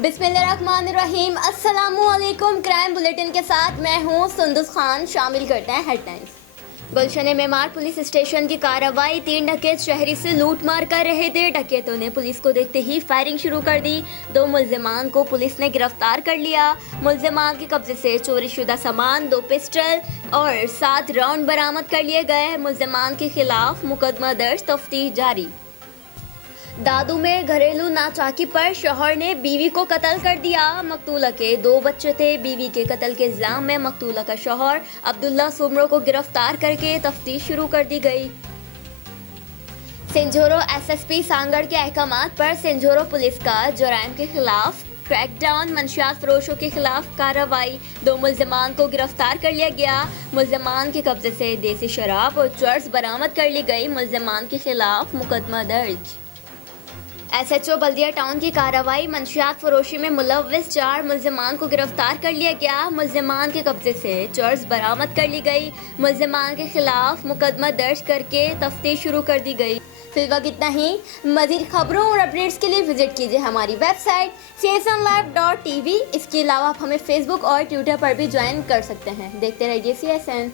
बिस्मिल्लाहिर्रहमानिर्रहीम। अस्सलामुअलैकुम। Crime bulletin के साथ मैं हूँ सुंदुस खान। शामिल करते हैं हेडलाइंस। गुलशन मेमार पुलिस स्टेशन की कार्रवाई। 3 डकैत शहरी से लूट मार कर रहे थे। डकैतों ने पुलिस को देखते ही फायरिंग शुरू कर दी। 2 मुल्जिमान को पुलिस ने गिरफ्तार कर लिया। मुल्जिमान के कब्जे से चोरी शुदा सामान, 2 पिस्टल और 7 राउंड बरामद कर लिए गए। मुल्जिमान के खिलाफ मुकदमा दर्ज, तफ्तीश जारी। दादू में घरेलू नाचाकी पर शौहर ने बीवी को कत्ल कर दिया। मकतूला के 2 बच्चे थे। बीवी के कत्ल के इल्जाम में मकतूला का शौहर अब्दुल्ला सुमरो को गिरफ्तार करके तफ्तीश शुरू कर दी गई। सिंझोरो एसएसपी सांगड़ के अहकामात पर सिंझोरो पुलिस का जुराइम के खिलाफ क्रैकडाउन। मंशियात फरोशों के खिलाफ कार्रवाई। 2 मुल्जिमान को गिरफ्तार कर लिया गया। मुल्जिमान के कब्जे से देसी शराब और चर्स बरामद कर ली गई। मुल्जिमान के खिलाफ मुकदमा दर्ज। एसएचओ बल्दिया टाउन की कार्रवाई। मंशियात फरोशी में मुलव्विस 4 मुल्जिमान को गिरफ्तार कर लिया गया। मुल्जिमान के कब्जे से चर्स बरामद कर ली गई। मुल्जिमान के खिलाफ मुकदमा दर्ज करके तफ्तीश शुरू कर दी गई। फिलहाल इतना ही। मज़ीद खबरों और अपडेट्स के लिए विजिट कीजिए हमारी वेबसाइट csnlive.tv। इसके अलावा आप हमें फेसबुक और ट्विटर पर भी ज्वाइन कर सकते हैं। देखते रहिए CSN।